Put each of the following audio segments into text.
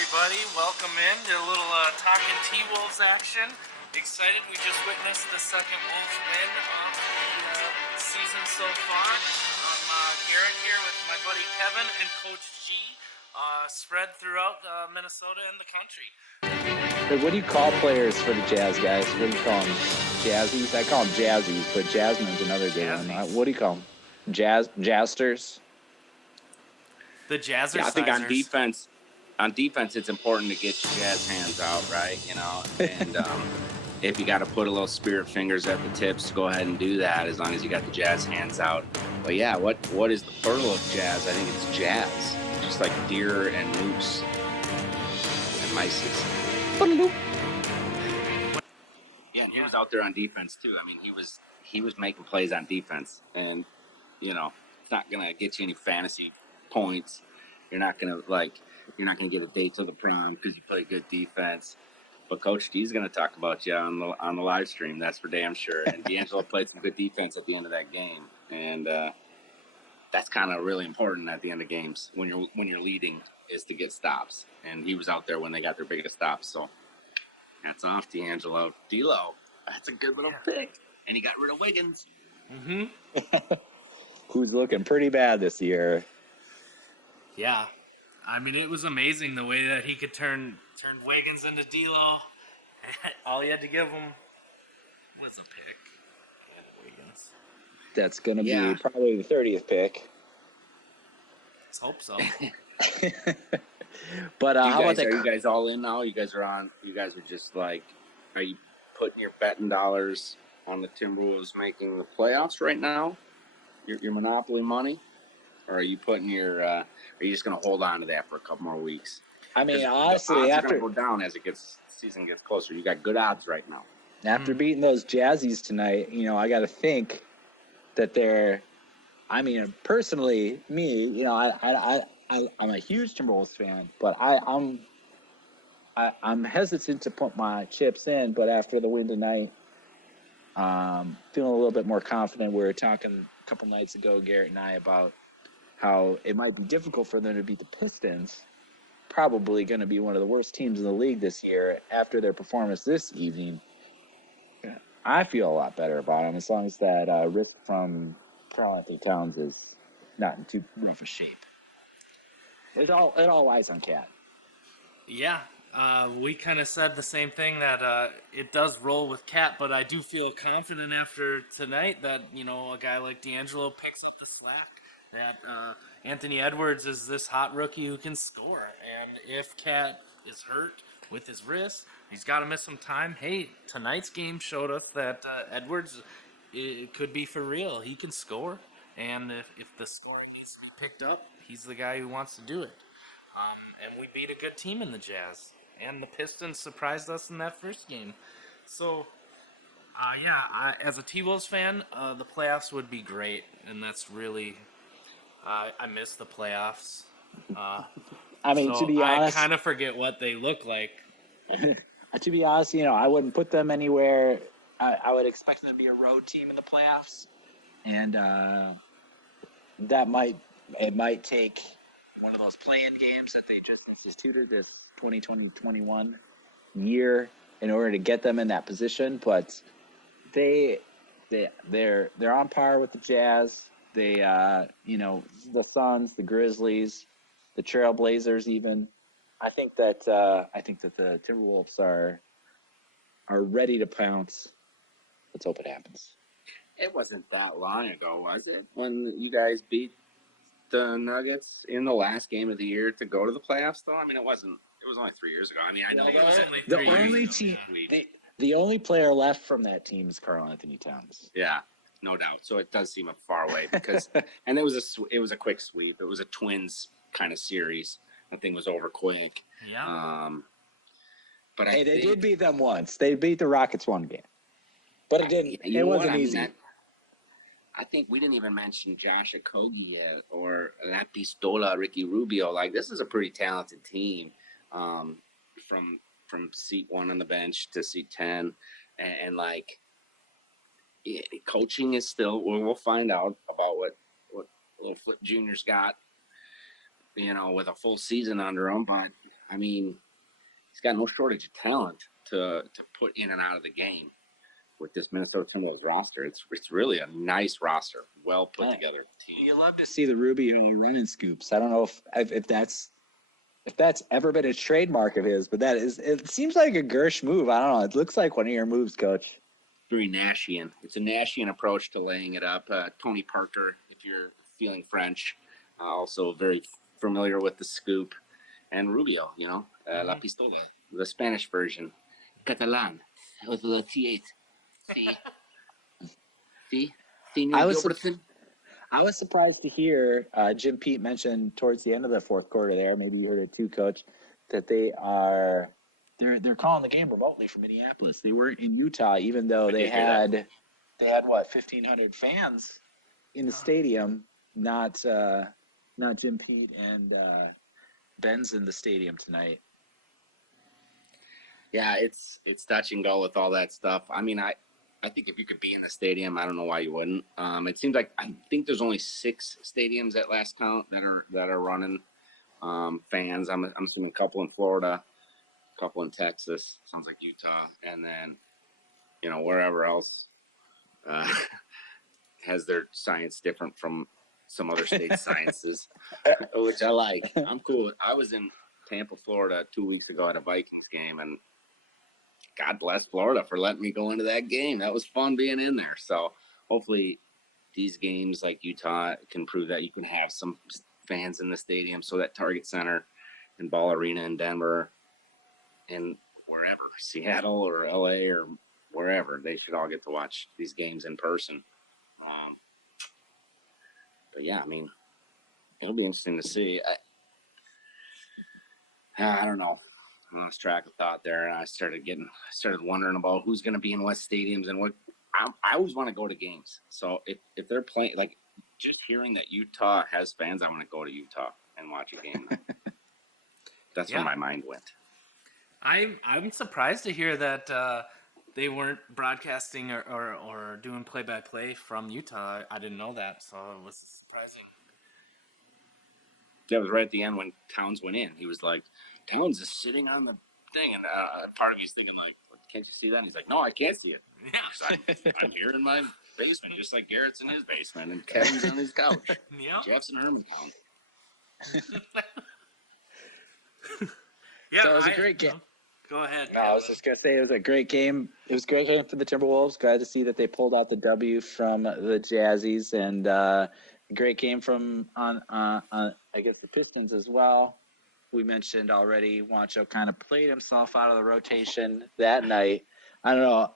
everybody. Welcome in to a little Talkin T-Wolves action. Excited, we just witnessed the second Wolves win of the season so far. I'm Garett here with my buddy Kevin and Coach G, spread throughout Minnesota and the country. But what do you call players for the Jazz, guys? What do you call them? Jazzies? I call them Jazzies, but Jasmine's another good one. What do you call them? Jazzsters? The Jazzers. Yeah, I think on defense, it's important to get your jazz hands out, right? And if you got to put a little spirit fingers at the tips, go ahead and do that as long as you got the jazz hands out. But yeah, what is the plural of jazz? I think it's jazz, just like deer and moose and mice. Yeah, and he was out there on defense too. I mean, he was making plays on defense, and it's not gonna get you any fantasy points. You're not gonna get a date to the prom because you play good defense. But Coach D's gonna talk about you on the live stream. That's for damn sure. And D'Angelo played some good defense at the end of that game, and that's kind of really important at the end of games when you're leading is to get stops. And he was out there when they got their biggest stops. So hats off, D'Angelo. D'Lo, that's a good little pick. And he got rid of Wiggins. Mm-hmm. Who's looking pretty bad this year. Yeah. I mean, it was amazing the way that he could turn Wiggins into D'Lo. All you had to give him was a pick. Wiggins. That's going to be probably the 30th pick. Let's hope so. But how about that? Are you guys all in now? You guys are just like, are you putting your betting dollars on the Timberwolves making the playoffs right now? Your Monopoly money? Or are you putting are you just going to hold on to that for a couple more weeks? I mean, honestly, the odds are going to go down as season gets closer. You got good odds right now. After beating those Jazzies tonight, I got to think that I mean, personally, me, I'm a huge Timberwolves fan, but I'm hesitant to put my chips in. But after the win tonight, feeling a little bit more confident. We were talking a couple nights ago, Garett and I, about how it might be difficult for them to beat the Pistons. Probably going to be one of the worst teams in the league this year after their performance this evening. I feel a lot better about them as long as that risk from Karl-Anthony Towns is not in too rough a shape. It all lies on Cat. Yeah, we kind of said the same thing that it does roll with Cat, but I do feel confident after tonight that a guy like D'Angelo picks up the slack. That Anthony Edwards is this hot rookie who can score, and if Cat is hurt with his wrist, he's got to miss some time. Hey, tonight's game showed us that Edwards it could be for real. He can score, and if the scoring needs to be picked up, he's the guy who wants to do it. And we beat a good team in the Jazz, and the Pistons surprised us in that first game. So, as a T-Wolves fan, the playoffs would be great, and that's really... I miss the playoffs. I mean, to be honest, I kind of forget what they look like. To be honest, I wouldn't put them anywhere. I would expect them to be a road team in the playoffs, and it might take one of those play-in games that they just instituted this 2020-21 year in order to get them in that position. But they're on par with the Jazz. They, the Suns, the Grizzlies, the Trailblazers, even. I think that the Timberwolves are ready to pounce. Let's hope it happens. It wasn't that long ago, was it, when you guys beat the Nuggets in the last game of the year to go to the playoffs? Though, I mean, it wasn't. It was only 3 years ago. I mean, I know it was only the 3 only years team. ago. The only player left from that team is Karl-Anthony Towns. Yeah. No doubt. So it does seem far away because, and it was a quick sweep. It was a Twins kind of series. The thing was over quick. Yeah. But they did beat them once. They beat the Rockets one game, but it didn't. It wasn't easy. I think we didn't even mention Josh Okogie yet, or La Pistola, Ricky Rubio. Like, this is a pretty talented team, from seat 1 on the bench to seat 10, and like. Coaching is still. We'll find out about what Little Flip Jr.'s got, with a full season under him. But I mean, he's got no shortage of talent to put in and out of the game with this Minnesota Timberwolves roster. It's really a nice roster, well put together team. You love to see the Rubio running scoops. I don't know if that's ever been a trademark of his, but it seems like a Gersh move. I don't know. It looks like one of your moves, Coach. Very Nashian. It's a Nashian approach to laying it up. Tony Parker, if you're feeling French, also very familiar with the scoop. And Rubio, La Pistola, the Spanish version. Catalan, with the T8. See? See? I was surprised to hear Jim Pete mention towards the end of the fourth quarter there, maybe you heard it too, Coach, that they're calling the game remotely from Minneapolis. They were in Utah, even though they had what, 1,500 fans in the stadium. Not Jim Pete and Ben's in the stadium tonight. Yeah, it's touch and go with all that stuff. I mean, I think if you could be in the stadium, I don't know why you wouldn't. It seems like I think there's only 6 stadiums at last count that are running fans. I'm assuming a couple in Florida, a couple in Texas. Sounds like Utah, and then wherever else has their science different from some other state's sciences, which I like. I'm cool with. I was in Tampa, Florida 2 weeks ago at a Vikings game, and God bless Florida for letting me go into that game. That was fun being in there. So hopefully these games like Utah can prove that you can have some fans in the stadium. So that Target Center and Ball Arena in Denver and wherever, Seattle or LA or wherever, they should all get to watch these games in person. But yeah, I mean, it'll be interesting to see. I don't know. I lost track of thought there, and I started wondering about who's going to be in what stadiums and what. I always want to go to games. So if they're playing, like just hearing that Utah has fans, I'm going to go to Utah and watch a game. That's where my mind went. I'm surprised to hear that they weren't broadcasting or doing play-by-play from Utah. I didn't know that, so it was surprising. That was right at the end when Towns went in. He was like, Towns is sitting on the thing, and part of me's thinking like, can't you see that? And he's like, no, I can't see it. Yeah, I'm here in my basement, just like Garett's in his basement, and Kevin's on his couch. Yeah, Jeff's in Hermantown. Yeah, so it was a great game. Go ahead. No, I was just gonna say it was a great game. It was a great game for the Timberwolves. Glad to see that they pulled out the W from the Jazzies, and a great game from on I guess the Pistons as well. We mentioned already, Juancho kind of played himself out of the rotation that night. I don't know.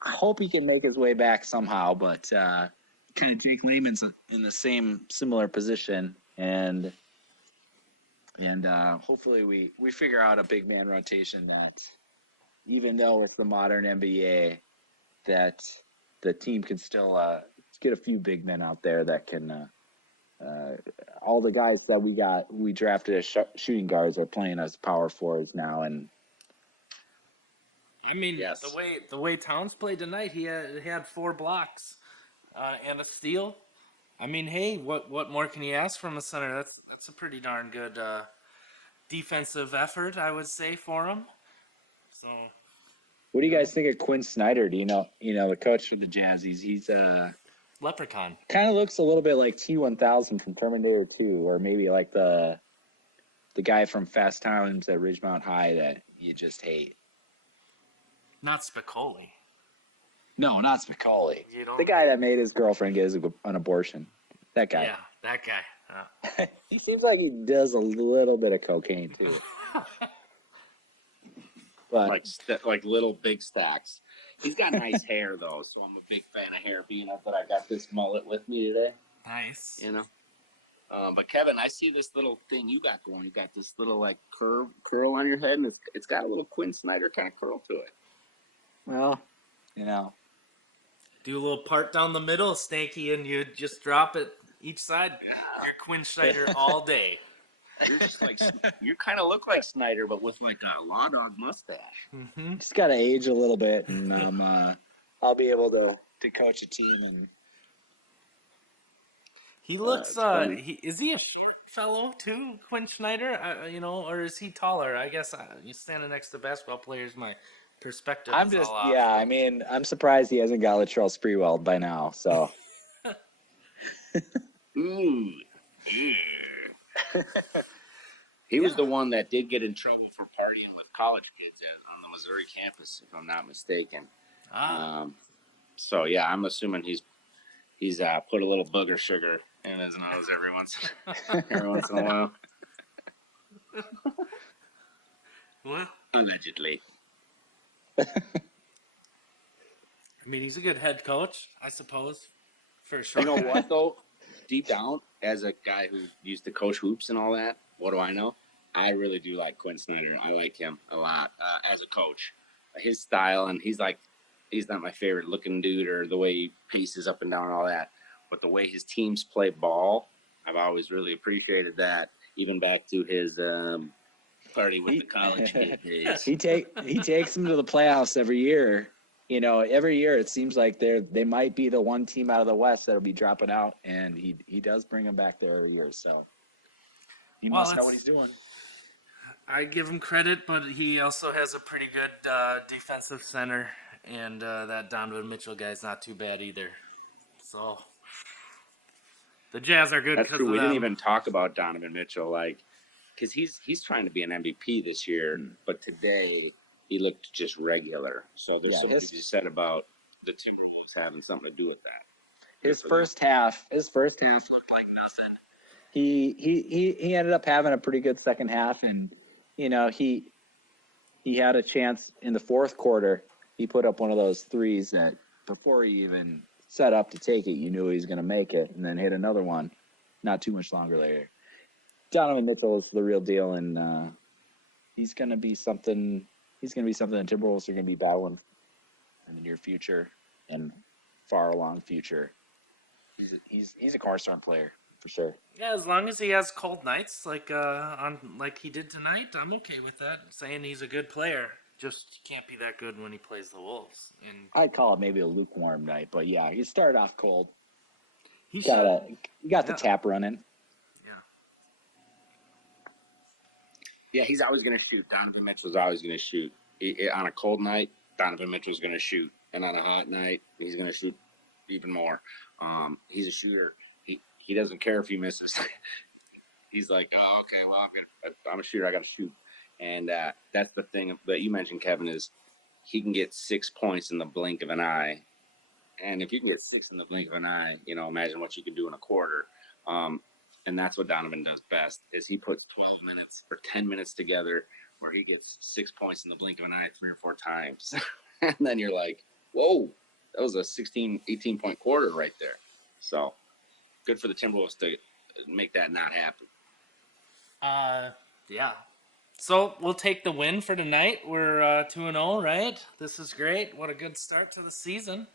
I hope he can make his way back somehow, but kind of Jake Layman's in the similar position, and hopefully we figure out a big man rotation that, even though it's the modern NBA, that the team can still get a few big men out there that can. All the guys that we drafted as shooting guards are playing as power forwards now, and I mean, yes. the way Towns played tonight, he had 4 blocks and a steal. I mean, hey, what more can you ask from a center? That's a pretty darn good defensive effort, I would say, for him. So, what do you guys think of Quinn Snyder? Do you know the coach for the Jazzies? He's Leprechaun. Kind of looks a little bit like T-1000 from Terminator 2, or maybe like the guy from Fast Times at Ridgemount High that you just hate. Not Spicoli. No, not Spicoli. The guy that made his girlfriend get an abortion. That guy. Yeah, that guy. He seems like he does a little bit of cocaine too. But like little big stacks. He's got nice hair though, so I'm a big fan of hair. Being up that I got this mullet with me today. Nice. But Kevin, I see this little thing you got going. You got this little like curl on your head, and it's got a little Quinn Snyder kind of curl to it. Well, do a little part down the middle, Stanky, and you just drop it each side. You're Quinn Snyder all day. You're just like you kind of look like Snyder, but with like a law dog mustache. Mm-hmm. Just gotta age a little bit, and I'll be able to coach a team. And he looks. Is he a fellow too, Quinn Schneider? Or is he taller? I guess you standing next to basketball players, my perspective is all off. I mean, I'm surprised he hasn't got Latrell Sprewell by now. So Ooh. He was the one that did get in trouble for partying with college kids on the Missouri campus, if I'm not mistaken. So yeah, I'm assuming he's put a little booger sugar in his nose every once in a while. Well, Allegedly. I mean, he's a good head coach, I suppose, for sure. You know what though? Deep down, as a guy who used to coach hoops and all that, what do I know? I really do like Quinn Snyder. I like him a lot as a coach. His style, and he's not my favorite looking dude or the way he paces up and down and all that. But the way his teams play ball, I've always really appreciated that. Even back to his party with the college kid days. he takes them to the playoffs every year. You know, every year it seems like they might be the one team out of the West that'll be dropping out, and he does bring them back there every year. So he must know what he's doing. I give him credit, but he also has a pretty good defensive center, and that Donovan Mitchell guy's not too bad either. So the Jazz are good. That's true. Of We them. didn't even talk about Donovan Mitchell, because he's trying to be an MVP this year, but today he looked just regular. So there's something to be said about the Timberwolves having something to do with that. His first half looked like nothing. He ended up having a pretty good second half, and you know he had a chance in the fourth quarter. He put up one of those threes that before he even set up to take it, you knew he was going to make it, and then hit another one not too much longer later. Donovan Mitchell is the real deal, and he's going to be something. He's going to be something the Timberwolves are going to be battling in the near future and far along future. He's a cornerstone player for sure. Yeah, as long as he has cold nights like he did tonight, I'm okay with that. Saying he's a good player, just can't be that good when he plays the Wolves. And I'd call it maybe a lukewarm night, but yeah, he started off cold. he got the tap running. Yeah, he's always going to shoot. Donovan Mitchell's always going to shoot. On a cold night, Donovan Mitchell's going to shoot, and on a hot night, he's going to shoot even more. He's a shooter. He doesn't care if he misses. He's like, oh, okay, well, I'm a shooter. I got to shoot. And that's the thing that you mentioned, Kevin, is he can get 6 points in the blink of an eye. And if you can get 6 in the blink of an eye, imagine what you can do in a quarter. And that's what Donovan does best, is he puts 12 minutes or 10 minutes together where he gets 6 points in the blink of an eye 3 or 4 times. And then you're like, whoa, that was a 16, 18-point quarter right there. So good for the Timberwolves to make that not happen. Yeah. So we'll take the win for tonight. We're 2-0, right? This is great. What a good start to the season.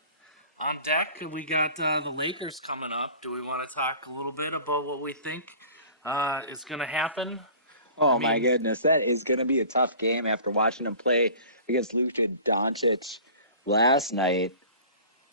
On deck, we got the Lakers coming up. Do we want to talk a little bit about what we think is going to happen? Oh, my goodness. That is going to be a tough game after watching him play against Luka Doncic last night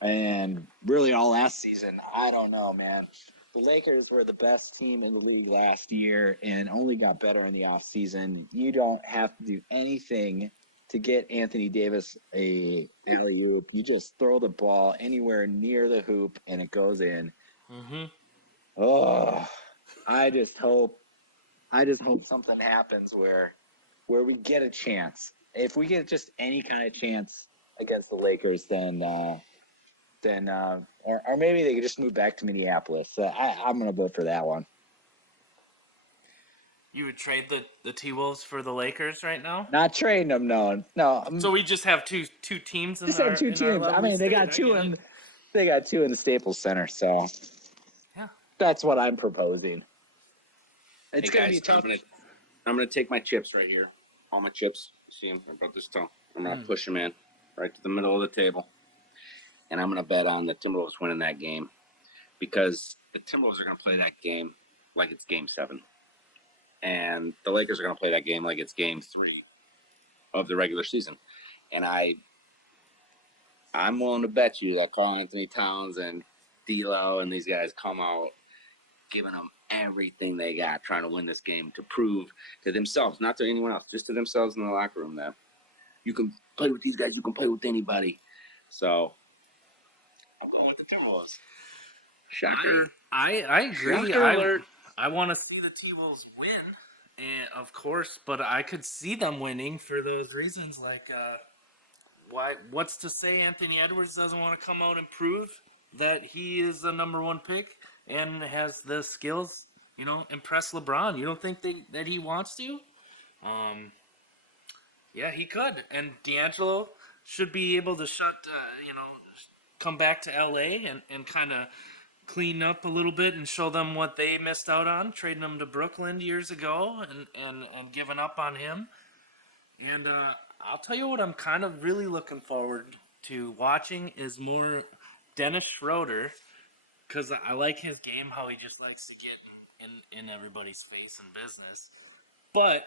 and really all last season. I don't know, man. The Lakers were the best team in the league last year and only got better in the offseason. You don't have to do anything to get Anthony Davis a alley-oop. You just throw the ball anywhere near the hoop and it goes in. Mm-hmm. Oh, I just hope something happens where we get a chance. If we get just any kind of chance against the Lakers, then or maybe they could just move back to Minneapolis. I'm going to vote for that one. You would trade the T-Wolves for the Lakers right now? Not trading them, no. So we just have two teams in just our have two in our teams. I lovely mean, they got state. they got two in the Staples Center, so yeah, that's what I'm proposing. It's hey going to guys, be tough. I'm gonna take my chips right here. All my chips. You see them about this tall. I'm gonna push them in right to the middle of the table, and I'm gonna bet on the Timberwolves winning that game because the Timberwolves are gonna play that game like it's Game 7, and the Lakers are gonna play that game like it's Game 3 of the regular season. And I'm willing to bet you that Karl Anthony Towns and D'Lo and these guys come out giving them everything they got trying to win this game to prove to themselves, not to anyone else, just to themselves in the locker room that you can play with these guys, you can play with anybody. So I'm going with the Timberwolves. Shocker. I agree. Shocker alert. I want to see the T-Wolves win, and of course, but I could see them winning for those reasons. Like, why? What's to say Anthony Edwards doesn't want to come out and prove that he is the number one pick and has the skills? You know, impress LeBron. You don't think that he wants to? Yeah, he could. And D'Angelo should be able to come back to LA and kind of clean up a little bit and show them what they missed out on, trading him to Brooklyn years ago and giving up on him. And I'll tell you what I'm kind of really looking forward to watching is more Dennis Schroeder because I like his game, how he just likes to get in everybody's face and business. But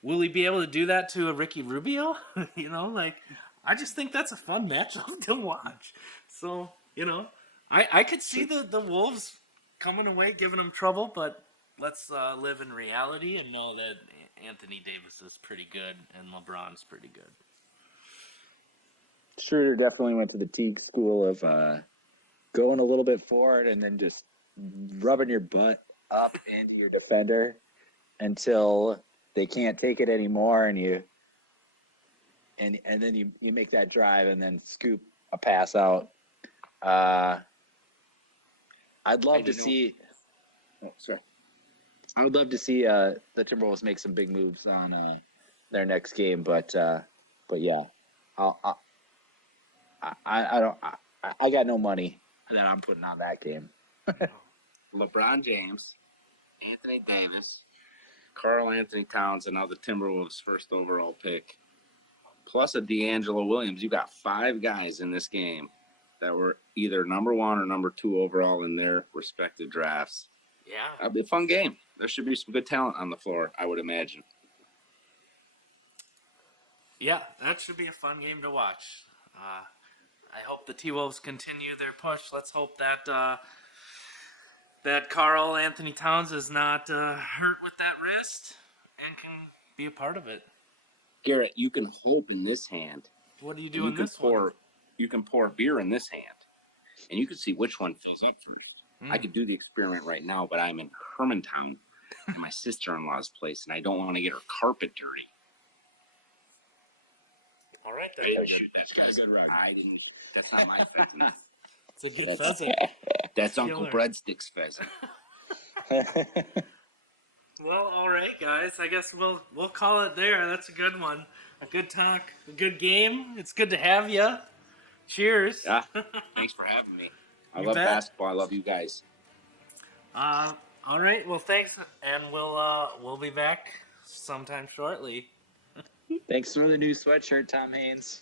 will he be able to do that to a Ricky Rubio? I just think that's a fun matchup to watch. So, I could see the Wolves coming away giving them trouble, but let's live in reality and know that Anthony Davis is pretty good and LeBron's pretty good. Schroeder definitely went to the Teague school of going a little bit forward and then just rubbing your butt up into your defender until they can't take it anymore, and then you make that drive and then scoop a pass out. I'd love to see. Oh, sorry. I would love to see the Timberwolves make some big moves on their next game, but yeah, I got no money that I'm putting on that game. LeBron James, Anthony Davis, Karl Anthony Towns, and now the Timberwolves' first overall pick, plus a D'Angelo Williams. You got 5 guys in this game that were either number 1 or number 2 overall in their respective drafts. Yeah. That'll be a fun game. There should be some good talent on the floor, I would imagine. Yeah, that should be a fun game to watch. I hope the T-Wolves continue their push. Let's hope that that Karl Anthony Towns is not hurt with that wrist and can be a part of it. Garrett, you can hope in this hand. What do you do in this one? You can pour beer in this hand, and you can see which one fills up first. I could do the experiment right now, but I'm in Hermantown at my sister-in-law's place, and I don't want to get her carpet dirty. All right, I didn't shoot that pheasant. That's not my pheasant. It's a good pheasant. That's Uncle Breadstick's pheasant. Well, all right, guys. I guess we'll call it there. That's a good one. A good talk. A good game. It's good to have you. Cheers. Yeah. Thanks for having me. I You love bet. basketball. I love you guys. All right. Well, thanks, and we'll be back sometime shortly. Thanks for the new sweatshirt, Tom Haynes.